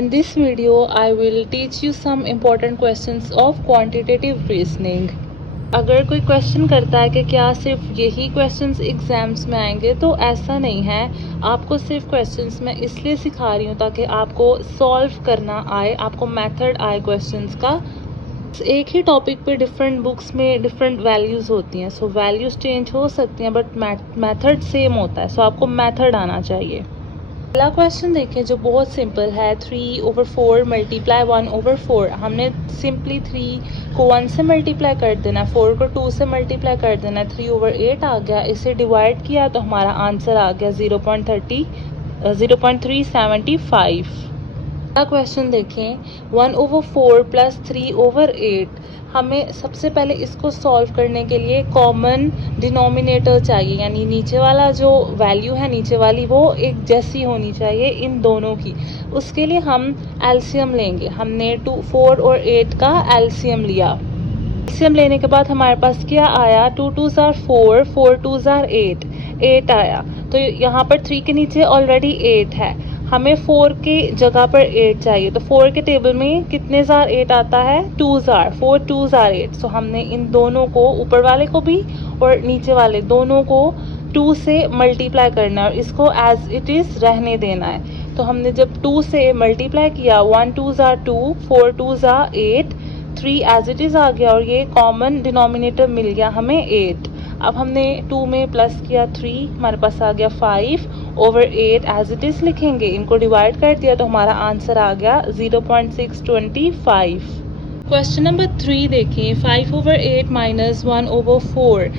In this video, I will teach you some important questions of quantitative reasoning. अगर कोई question करता है कि क्या सिर्फ यही क्वेश्चंस एग्जाम्स में आएंगे, तो ऐसा नहीं है। आपको सिर्फ क्वेश्चंस मैं इसलिए सिखा रही हूँ ताकि आपको सॉल्व करना आए, आपको मेथड आए क्वेश्चंस का। एक ही टॉपिक पे डिफरेंट बुक्स में डिफरेंट वैल्यूज़ होती हैं, सो वैल्यूज़ चेंज हो सकती हैं बट मेथड सेम होता है। सो आपको मेथड आना चाहिए। पहला क्वेश्चन देखें जो बहुत सिंपल है, 3/4 मल्टीप्लाई 1/4। हमने सिंपली 3 को 1 से मल्टीप्लाई कर देना, 4 को 2 से मल्टीप्लाई कर देना, 3/8 आ गया। इसे डिवाइड किया तो हमारा आंसर आ गया 0.375। अगला क्वेश्चन देखें, 1/4 प्लस 3/8। हमें सबसे पहले इसको सॉल्व करने के लिए कॉमन डिनोमिनेटर चाहिए, यानी नीचे वाला जो वैल्यू है नीचे वाली वो एक जैसी होनी चाहिए इन दोनों की। उसके लिए हम एलसीएम लेंगे। हमने 4 और 8 का एलसीएम लिया। एलसीएम लेने के बाद हमारे पास क्या आया, 2 2 ज़ार 4, 4 2 ज़ार 8 आया। तो यहाँ पर 3 के नीचे ऑलरेडी 8 है, हमें 4 के जगह पर 8 चाहिए। तो 4 के टेबल में कितने ज़ार 8 आता है, 2 ज़ार, 4 2 ज़ार 8। सो हमने इन दोनों को, ऊपर वाले को भी और नीचे वाले दोनों को 2 से मल्टीप्लाई करना है और इसको एज इट इज़ रहने देना है। तो हमने जब 2 से मल्टीप्लाई किया, 1 2 ज़ार 2, 4 2 ज़ार 8, 3 एज इट इज़ आ गया और ये कॉमन डिनोमिनेटर मिल गया हमें 8। अब हमने 2 में प्लस किया 3, हमारे पास आ गया 5/8 एज इट इज़ लिखेंगे। इनको डिवाइड कर दिया तो हमारा आंसर आ गया 0.625। क्वेश्चन नंबर 3 देखें, 5/8 माइनस 1/4।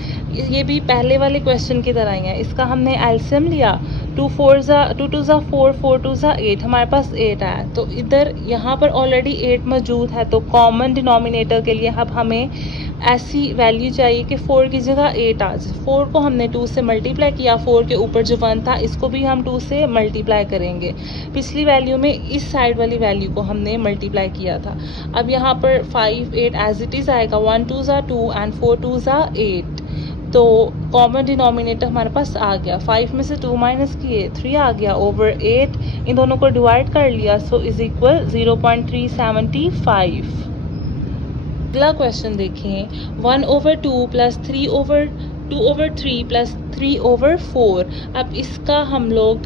ये भी पहले वाले क्वेश्चन की तरह ही है। इसका हमने एलसीएम लिया, 2 2 ज़ा 4, 4 2 ज़ा 8, हमारे पास 8 आया। तो इधर यहाँ पर ऑलरेडी 8 मौजूद है, तो कॉमन डिनोमिनेटर के लिए अब हमें ऐसी वैल्यू चाहिए कि 4 की जगह 8 आ जाए। 4 को हमने 2 से मल्टीप्लाई किया, 4 के ऊपर जो 1 था इसको भी हम 2 से मल्टीप्लाई करेंगे। पिछली वैल्यू में इस साइड वाली वैल्यू को हमने मल्टीप्लाई किया था। अब यहाँ पर 5 8 एज इट इज़ आएगा, 1 2 ज़ा 2 एंड 4 2 ज़ा 8। तो कॉमन डिनोमिनेटर हमारे पास आ गया। 5 में से 2 माइनस किए, 3 आ गया ओवर 8। इन दोनों को डिवाइड कर लिया, सो इज इक्वल 0.375। अगला क्वेश्चन देखें, 1/2 प्लस 2/3 प्लस 3/4। अब इसका हम लोग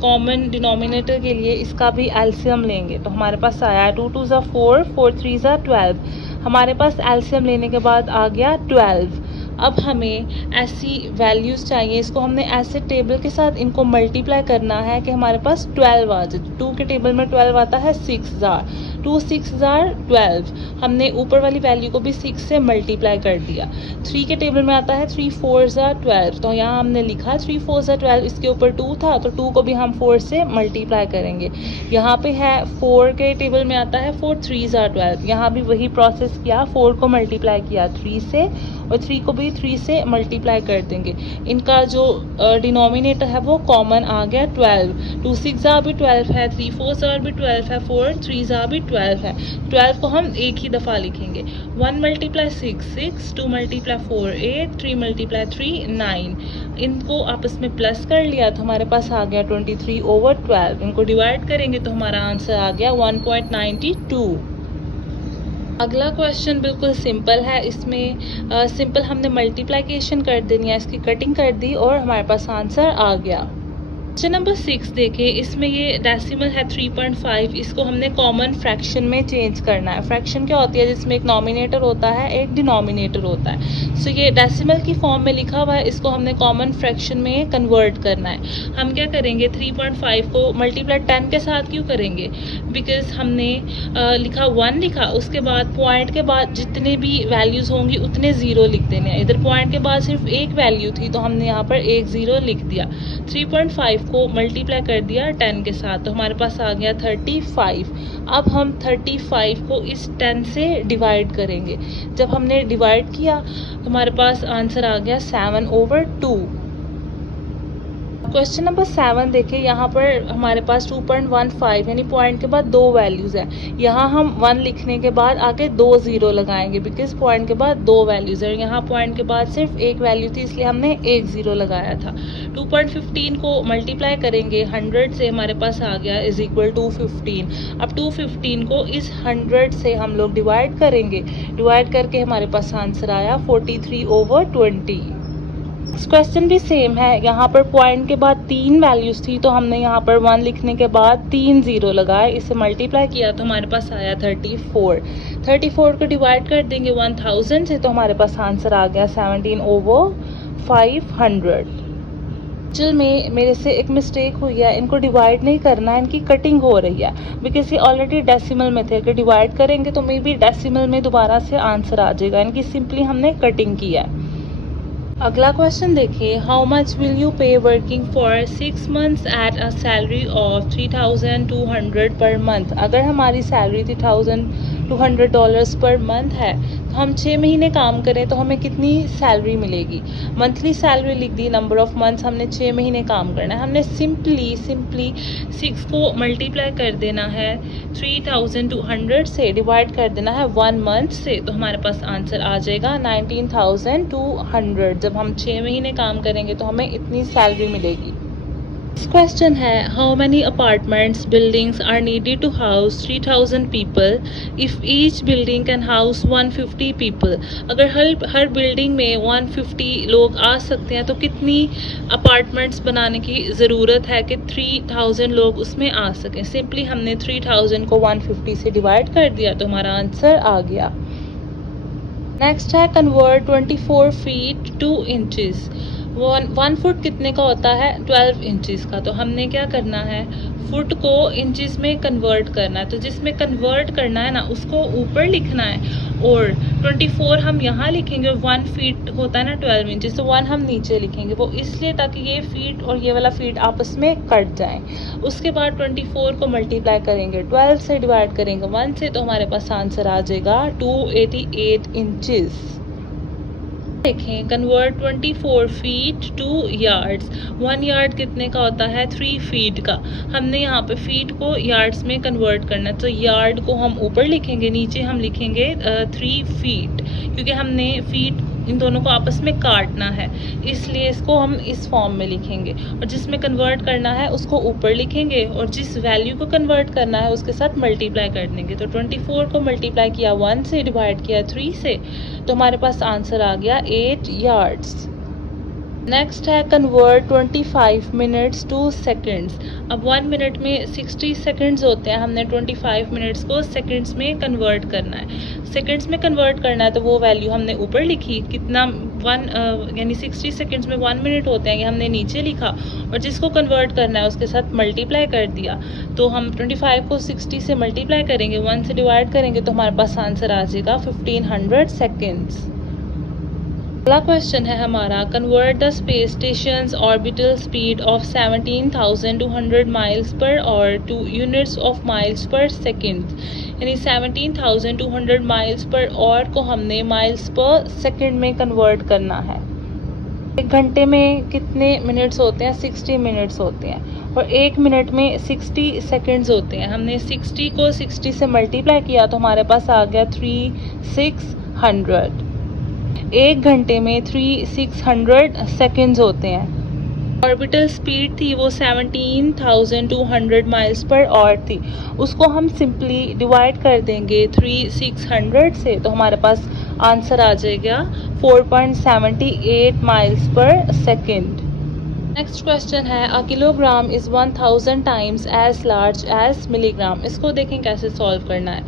कॉमन डिनोमिनेटर के लिए इसका भी एलसीएम लेंगे। तो हमारे पास आया 2 2 ज़ा 4, 4 3 ज़ा 12। हमारे पास एलसीएम लेने के बाद आ गया 12। अब हमें ऐसी वैल्यूज़ चाहिए, इसको हमने ऐसे टेबल के साथ इनको मल्टीप्लाई करना है कि हमारे पास 12 आ जाए। 2 के टेबल में 12 आता है, 6 ज़ार 2 6 ज़ार 12। हमने ऊपर वाली वैल्यू को भी 6 से मल्टीप्लाई कर दिया। 3 के टेबल में आता है 3 4 ज़ार 12। तो यहाँ हमने लिखा 3 4 ज़ार 12, इसके ऊपर 2 था तो 2 को भी हम 4 से मल्टीप्लाई करेंगे। यहाँ पे है 4 के टेबल में आता है 4 3 ज़ार 12। यहाँ भी वही प्रोसेस किया, 4 को मल्टीप्लाई किया 3 से और 3 को भी 3 से मल्टीप्लाई कर देंगे। इनका जो डिनोमिनेटर है वो कॉमन आ गया 12। 2 6 ज़ार भी 12 है, 3 4 ज़ार भी 12 है, 4 3 ज़ार भी 12 है। 12 को हम एक ही दफ़ा लिखेंगे। 1 × 6 6, 2 × 4 8, 3 × 3 9। इनको आपस में प्लस कर लिया तो हमारे पास आ गया 23/12। इनको डिवाइड करेंगे तो हमारा आंसर आ गया 1.92। अगला क्वेश्चन बिल्कुल सिंपल है। इसमें सिंपल हमने मल्टीप्लिकेशन कर देनी है, इसकी कटिंग कर दी और हमारे पास आंसर आ गया। क्वेश्चन नंबर 6 देखें, इसमें ये डेसिमल है 3.5। इसको हमने कॉमन फ्रैक्शन में चेंज करना है। फ्रैक्शन क्या होती है, जिसमें एक नॉमिनेटर होता है एक डिनोमिनेटर होता है। सो ये डेसिमल की फॉर्म में लिखा हुआ है, इसको हमने कॉमन फ्रैक्शन में कन्वर्ट करना है। हम क्या करेंगे, 3.5 को मल्टीप्लाई 10 के साथ क्यों करेंगे, बिकॉज हमने लिखा 1 लिखा, उसके बाद पॉइंट के बाद जितने भी वैल्यूज़ होंगी उतने ज़ीरो लिख देने हैं। इधर पॉइंट के बाद सिर्फ एक वैल्यू थी तो हमने यहाँ पर एक ज़ीरो लिख दिया। 3.5 को मल्टीप्लाई कर दिया 10 के साथ तो हमारे पास आ गया 35। अब हम 35 को इस 10 से डिवाइड करेंगे। जब हमने डिवाइड किया तो हमारे पास आंसर आ गया 7/2। क्वेश्चन नंबर 7 देखिए, यहाँ पर हमारे पास 2.15 यानी पॉइंट के बाद दो वैल्यूज़ है। यहाँ हम 1 लिखने के बाद आगे 2 ज़ीरो लगाएंगे बिकॉज पॉइंट के बाद दो वैल्यूज़ है। यहाँ पॉइंट के बाद सिर्फ एक वैल्यू थी इसलिए हमने एक ज़ीरो लगाया था। 2.15 को मल्टीप्लाई करेंगे 100 से, हमारे पास आ गया इज इक्वल टू 15। अब 215 को इस 100 से हम लोग डिवाइड करेंगे, डिवाइड करके हमारे पास आंसर आया 43/20। क्वेश्चन भी सेम है, यहाँ पर पॉइंट के बाद तीन वैल्यूज थी तो हमने यहाँ पर 1 लिखने के बाद 3 ज़ीरो लगाए, इसे मल्टीप्लाई किया तो हमारे पास आया 34। 34 को डिवाइड कर देंगे 1000 से तो हमारे पास आंसर आ गया 17/500। एक्चुअल में मेरे से एक मिस्टेक हुई है, इनको डिवाइड नहीं करना है, इनकी कटिंग हो रही है बिकॉज ये ऑलरेडी डेसिमल में थे। अगर डिवाइड करेंगे तो मे बी डेसिमल में दोबारा से आंसर आ जाएगा, इनकी सिंपली हमने कटिंग की है। अगला क्वेश्चन देखिए, हाउ मच विल यू पे working for 6 months at a salary of $3,200 per month. अगर हमारी सैलरी $3,200 पर मंथ है तो हम 6 महीने काम करें तो हमें कितनी सैलरी मिलेगी। मंथली सैलरी लिख दी, नंबर ऑफ मंथ्स हमने 6 महीने काम करना है। हमने सिंपली 6 को मल्टीप्लाई कर देना है 3,200 से, डिवाइड कर देना है 1 मंथ से तो हमारे पास आंसर आ जाएगा 19,200। जब हम 6 महीने काम करेंगे तो हमें इतनी सैलरी मिलेगी। क्वेश्चन है, how many apartments buildings are needed to house 3,000 people if each building can house 150 people. अगर हर बिल्डिंग में 150 लोग आ सकते हैं तो कितनी अपार्टमेंट्स बनाने की ज़रूरत है कि 3,000 लोग उसमें आ सकें। सिंपली हमने 3,000 को 150 से डिवाइड कर दिया तो हमारा आंसर आ गया। नेक्स्ट है, convert 24 feet to inches. 1 foot कितने का होता है? 12 इंचज़ का। तो हमने क्या करना है, फुट को इंचज़ में कन्वर्ट करना है। तो जिसमें कन्वर्ट करना है ना उसको ऊपर लिखना है और 24 हम यहाँ लिखेंगे और 1 फीट होता है ना 12 इंचज़, तो 1 हम नीचे लिखेंगे। वो इसलिए ताकि ये फीट और ये वाला फीट आपस में कट जाएं। उसके बाद 24 को मल्टीप्लाई करेंगे 12 से, डिवाइड करेंगे 1 से तो हमारे पास आंसर आ जाएगा 288 इंचज़। देखें, convert 24 feet two yards. 1 yard कितने का होता है? 3 फीट का। हमने यहाँ पे फीट को यार्ड्स में कन्वर्ट करना है तो यार्ड को हम ऊपर लिखेंगे, नीचे हम लिखेंगे 3 फीट, क्योंकि हमने फीट इन दोनों को आपस में काटना है इसलिए इसको हम इस फॉर्म में लिखेंगे। और जिसमें कन्वर्ट करना है उसको ऊपर लिखेंगे और जिस वैल्यू को कन्वर्ट करना है उसके साथ मल्टीप्लाई कर देंगे। तो 24 को मल्टीप्लाई किया 1 से, डिवाइड किया 3 से तो हमारे पास आंसर आ गया 8 यार्ड्स। नेक्स्ट है, कन्वर्ट 25 मिनट्स टू सेकंड्स। अब 1 मिनट में 60 सेकंड्स होते हैं, हमने 25 मिनट्स को सेकंड्स में कन्वर्ट करना है। सेकंड्स में कन्वर्ट करना है तो वो वैल्यू हमने ऊपर लिखी, कितना 1 यानी 60 सेकंड्स में 1 मिनट होते हैं ये हमने नीचे लिखा और जिसको कन्वर्ट करना है उसके साथ मल्टीप्लाई कर दिया। तो हम 25 को 60 से मल्टीप्लाई करेंगे, 1 से डिवाइड करेंगे तो हमारे पास आंसर आ जाएगा 1500 सेकेंड्स। अगला क्वेश्चन है हमारा, convert the space station's orbital speed of 17,200 miles per और to units of miles per second. यानी 17,200 माइल्स पर और को हमने माइल्स पर सेकेंड में कन्वर्ट करना है। एक घंटे में कितने मिनट्स होते हैं? 60 मिनट्स होते हैं और 1 मिनट में 60 सेकेंड्स होते हैं। हमने 60 को 60 से मल्टीप्लाई किया तो हमारे पास आ गया 3600। 1 घंटे में 3600 सेकेंड्स होते हैं। ऑर्बिटल स्पीड थी वो 17,200 माइल्स पर आवर थी, उसको हम सिंपली डिवाइड कर देंगे 3600 से तो हमारे पास आंसर आ जाएगा 4.78 miles per second. Next question है, a kilogram is 1000 times as large as milligram. इसको देखें कैसे सॉल्व करना है।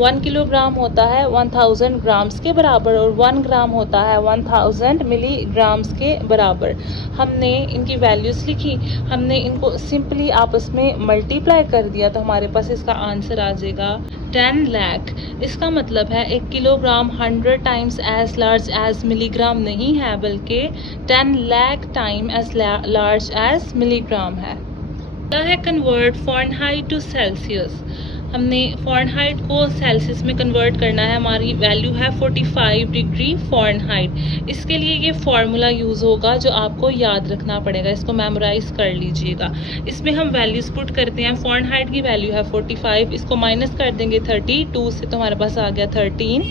1 किलोग्राम होता है 1000 ग्राम्स के बराबर और 1 ग्राम होता है 1000 मिलीग्राम्स के बराबर। हमने इनकी वैल्यूज़ लिखी, हमने इनको सिंपली आपस में मल्टीप्लाई कर दिया तो हमारे पास इसका आंसर आ जाएगा 10 लाख। इसका मतलब है 1 kilogram 100 times as large as milligram नहीं है बल्कि 10 lakh time as large as milligram है। Convert Fahrenheit to Celsius. हमने फ़ारेनहाइट को सेल्सियस में कन्वर्ट करना है, हमारी वैल्यू है 45 डिग्री फ़ारेनहाइट। इसके लिए ये फार्मूला यूज़ होगा जो आपको याद रखना पड़ेगा, इसको मेमोराइज़ कर लीजिएगा। इसमें हम वैल्यूज़ पुट करते हैं, फ़ारेनहाइट की वैल्यू है 45, इसको माइनस कर देंगे 32 से तो हमारे पास आ गया 13।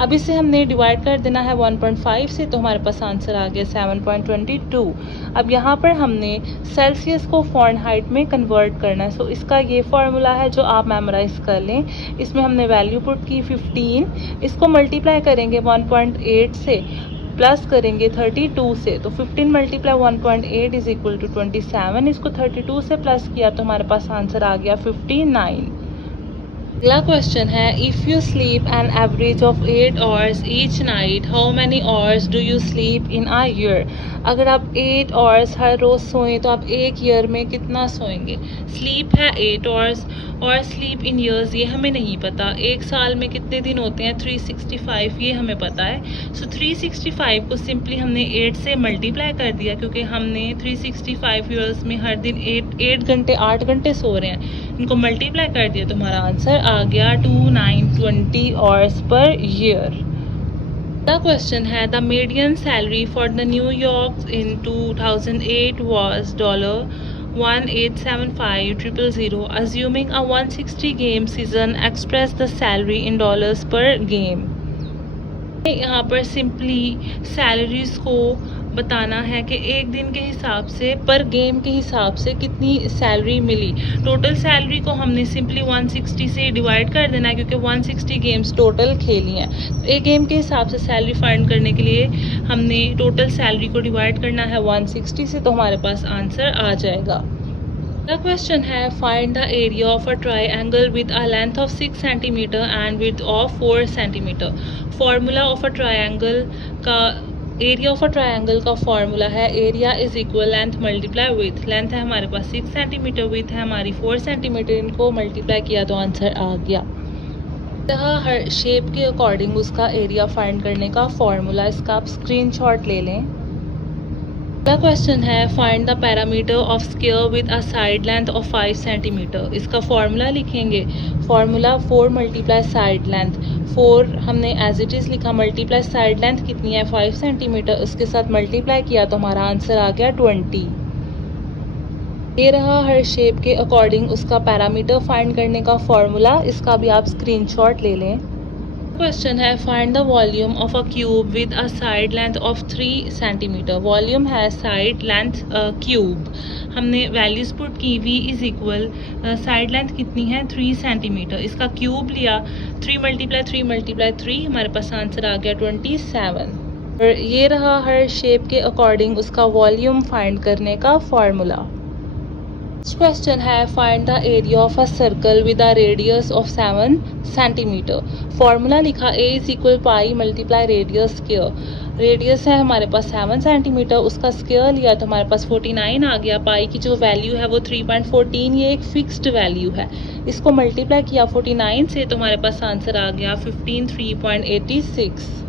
अब इसे हमने डिवाइड कर देना है 1.5 से तो हमारे पास आंसर आ गया 7.22। अब यहाँ पर हमने सेल्सियस को फ़ारेनहाइट में कन्वर्ट करना है, सो इसका ये फार्मूला है जो आप मेमोराइज़ कर लें। इसमें हमने वैल्यू पुट की 15, इसको मल्टीप्लाई करेंगे 1.8 से, प्लस करेंगे 32 से, तो 15 मल्टीप्लाई 1.8 इज इक्वल टू 27। इसको 32 से प्लस किया तो हमारे पास आंसर आ गया 59। अगला क्वेश्चन है, if you sleep an average of 8 hours each night, how many hours do you sleep in a year? अगर आप 8 आवर्स हर रोज़ सोएं तो आप एक ईयर में कितना सोएंगे? स्लीप है 8 आवर्स और स्लीप इन ईयर्स ये हमें नहीं पता। एक साल में कितने दिन होते हैं? 365, ये हमें पता है। सो 365 को सिंपली हमने 8 से मल्टीप्लाई कर दिया, क्योंकि हमने 365 ईयर्स में हर दिन 8 घंटे 8 घंटे सो रहे हैं, इनको मल्टीप्लाई कर दिया तो हमारा आंसर आ गया 2920 hours per year. The question है, the median salary for the New York in 2008 was $1,875,000. Assuming a 160 game season, express the salary in dollars per game. यहाँ पर सिंपली सैलरीज को बताना है कि एक दिन के हिसाब से पर गेम के हिसाब से कितनी सैलरी मिली। टोटल सैलरी को हमने सिंपली 160 से डिवाइड कर देना है, क्योंकि 160 गेम्स टोटल खेली हैं। तो एक गेम के हिसाब से सैलरी फाइंड करने के लिए हमने टोटल सैलरी को डिवाइड करना है 160 से, तो हमारे पास आंसर आ जाएगा। The question है, find the area of a triangle with a length of 6 cm and width of 4 cm. Formula of a triangle का एरिया ऑफ अ ट्रायंगल का फॉर्मूला है area is equal length multiply with. Length है हमारे पास 6 centimetre, with है हमारी 4 centimetre, इनको multiply किया तो आंसर आ गया। हर शेप के अकॉर्डिंग उसका एरिया फाइंड करने का फॉर्मूला, इसका आप स्क्रीनशॉट ले लें। अगला क्वेश्चन है, find the parameter of square with a side length of 5 centimetre. इसका फॉर्मूला लिखेंगे, फॉर्मूला 4 मल्टीप्लाई साइड लेंथ। 4 हमने एज इट इज़ लिखा, मल्टीप्लाई साइड लेंथ कितनी है 5 सेंटीमीटर, उसके साथ मल्टीप्लाई किया तो हमारा आंसर आ गया 20। ये रहा हर शेप के अकॉर्डिंग उसका पैरामीटर फाइंड करने का फॉर्मूला, इसका भी आप स्क्रीनशॉट ले लें। क्वेश्चन है, find the volume of a cube with a side length of 3 centimetre. Volume है साइड लेंथ क्यूब, हमने वैल्यूज पुट की, v is equal side length कितनी है 3 सेंटीमीटर, इसका क्यूब लिया 3 मल्टीप्लाई 3 मल्टीप्लाई 3, हमारे पास आंसर आ गया 27। और ये रहा हर शेप के अकॉर्डिंग उसका वॉल्यूम फाइंड करने का फॉर्मूला। क्वेश्चन है, find the area of a circle with a radius of 7 centimetre. Formula लिखा, a is equal pi multiply radius square. Radius है हमारे पास 7 सेंटीमीटर, उसका स्क्वायर लिया तो हमारे पास 49 आ गया। पाई की जो वैल्यू है वो 3.14, ये एक फिक्स्ड वैल्यू है, इसको मल्टीप्लाई किया 49 से तो हमारे पास आंसर आ गया 15.386।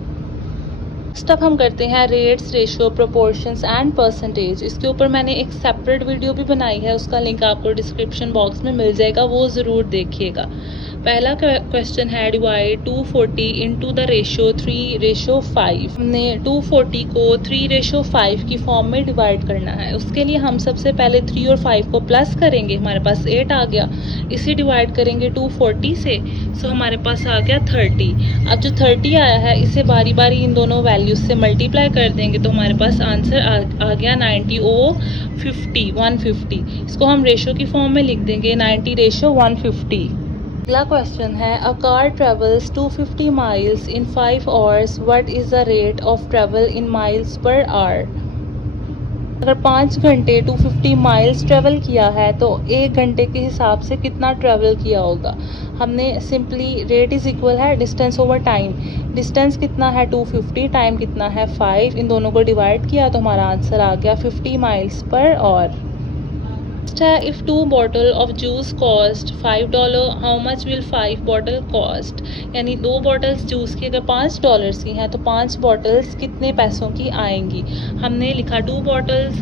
नेक्स्ट हम करते हैं rates, ratio, proportions and percentage. इसके ऊपर मैंने एक सेपरेट वीडियो भी बनाई है, उसका लिंक आपको डिस्क्रिप्शन बॉक्स में मिल जाएगा, वो ज़रूर देखिएगा। पहला क्वेश्चन है, डिवाइड 240 इंटू द रेशियो 3:5। हमने 240 को 3:5 की फॉर्म में डिवाइड करना है। उसके लिए हम सबसे पहले 3 और 5 को प्लस करेंगे, हमारे पास 8 आ गया। इसे डिवाइड करेंगे 240 से, सो हमारे पास आ गया 30। अब जो 30 आया है इसे बारी बारी इन दोनों वैल्यूज से मल्टीप्लाई कर देंगे तो हमारे पास आंसर आ गया 90 ओ 50 150। इसको हम रेशो की फॉर्म में लिख देंगे 90:150। अगला क्वेश्चन है, a car travels 250 miles in 5 hours, what is the rate of travel in miles per hour. अगर 5 घंटे 250 माइल्स ट्रेवल किया है तो 1 घंटे के हिसाब से कितना ट्रेवल किया होगा। हमने सिंपली रेट इज इक्वल है डिस्टेंस ओवर टाइम, डिस्टेंस कितना है 250, टाइम कितना है 5, इन दोनों को डिवाइड किया तो हमारा आंसर आ गया 50 miles per hour. If 2 bottle of juice cost $5, how much will 5 bottle cost. यानी 2 बॉटल्स जूस की अगर $5 की हैं तो 5 बॉटल्स कितने पैसों की आएंगी। हमने लिखा 2 बॉटल्स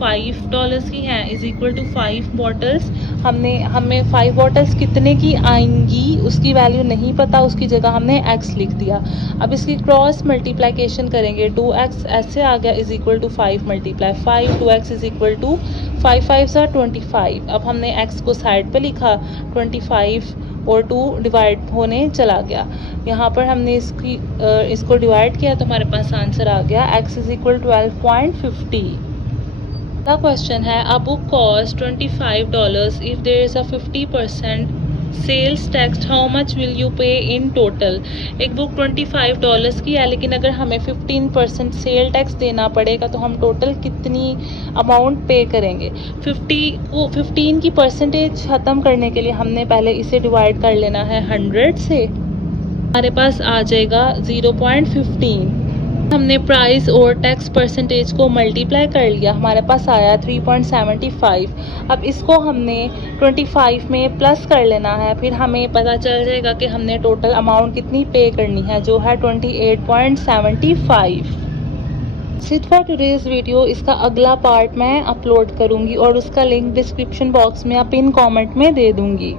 $5 की हैं इज इक्वल टू 5 बॉटल्स हमें 5 बॉटल्स कितने की आएंगी उसकी वैल्यू नहीं पता, उसकी जगह हमने x लिख दिया। अब इसकी क्रॉस मल्टीप्लिकेशन करेंगे, 2x ऐसे आ गया is equal to 5 multiply 5, 2x is equal to 5 5 25। अब हमने x को साइड पे लिखा, 25 और 2 डिवाइड होने चला गया। यहाँ पर हमने इसको डिवाइड किया तो हमारे पास आंसर आ गया x इज इक्वल 12.50। अगला क्वेश्चन है, a book cost $25 if there is a 50% sales tax, how much will you pay in total. एक बुक $25 की है, लेकिन अगर हमें 15% सेल टैक्स देना पड़ेगा तो हम टोटल कितनी अमाउंट पे करेंगे। 15 की परसेंटेज ख़त्म करने के लिए हमने पहले इसे डिवाइड कर लेना है 100 से, हमारे पास आ जाएगा 0.15। हमने प्राइस और टैक्स परसेंटेज को मल्टीप्लाई कर लिया, हमारे पास आया 3.75। अब इसको हमने 25 में प्लस कर लेना है, फिर हमें पता चल जाएगा कि हमने टोटल अमाउंट कितनी पे करनी है, जो है 28.75। सिट फॉर टुडेज़ वीडियो, इसका अगला पार्ट मैं अपलोड करूँगी और उसका लिंक डिस्क्रिप्शन बॉक्स में या पिन कमेंट में दे दूँगी।